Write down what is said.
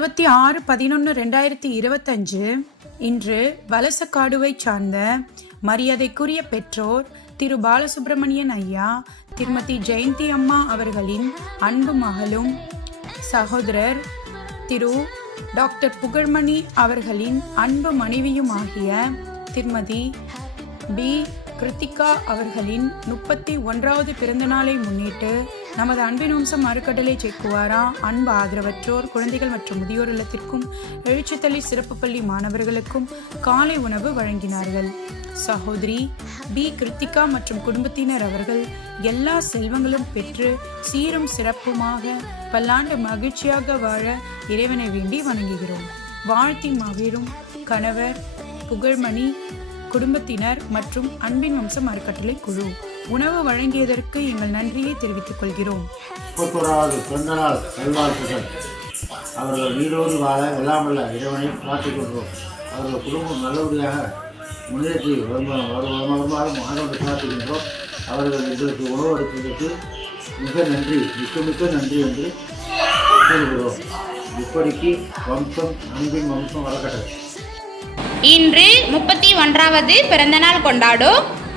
இருபத்தி ஆறு பதினொன்று ரெண்டாயிரத்தி இருபத்தஞ்சு இன்று வலசக்காடுவை சார்ந்த மரியாதைக்குரிய பெற்றோர் திரு பாலசுப்ரமணியன் ஐயா திருமதி ஜெயந்தி அம்மா அவர்களின் அன்பு மகளும் சகோதரர் திரு டாக்டர் புகழ்மணி அவர்களின் அன்பு மனைவியுமாகிய திருமதி பி. கிருத்திகா அவர்களின் முப்பத்தி ஒன்றாவது பிறந்தநாளை முன்னிட்டு நமது அன்பின் வம்சம் மறுக்கடலை செக்குவாரா அன்பு ஆதரவற்றோர் குழந்தைகள் மற்றும் முதியோர் இல்லத்திற்கும் எழுச்சித்தள்ளி சிறப்பு பள்ளி மாணவர்களுக்கும் காலை உணவு வழங்கினார்கள். சகோதரி பி. கிருத்திகா மற்றும் குடும்பத்தினர் அவர்கள் எல்லா செல்வங்களும் பெற்று சீரும் சிறப்புமாக பல்லாண்டு மகிழ்ச்சியாக வாழ இறைவனை வேண்டி வணங்குகிறோம். வாழ்த்தி மகிழும் கணவர் புகழ்மணி குடும்பத்தினர் மற்றும் அன்பின் வம்சம் அறக்கட்டளை குழு. உணவு வழங்கியதற்கு எங்கள் நன்றியை தெரிவித்துக் கொள்கிறோம். முப்பத்தோராவது பிறந்தநாள் நல்வாழ்த்துக்கள். அவர்கள் நீரோடு வாழ எல்லாமல்ல இறைவனை பார்த்துக் கொள்வோம் அவர்கள் குடும்பம் நல்லபடியாக முன்னேற்றி வருமானம் வரும் வருமானம் ஆனோடு பிரார்த்திக்கின்றோம் அவர்கள் எங்களுக்கு உணவு அளித்ததற்கு மிக நன்றி மிக்க மிக்க நன்றி என்று கூறுகிறோம். இப்படிக்கு வம்சம் அன்பின் வம்சம் அறக்கட்டளை இன்று முப்பத்தி ஒன்றாவது பிறந்தநாள் கொண்டாடும்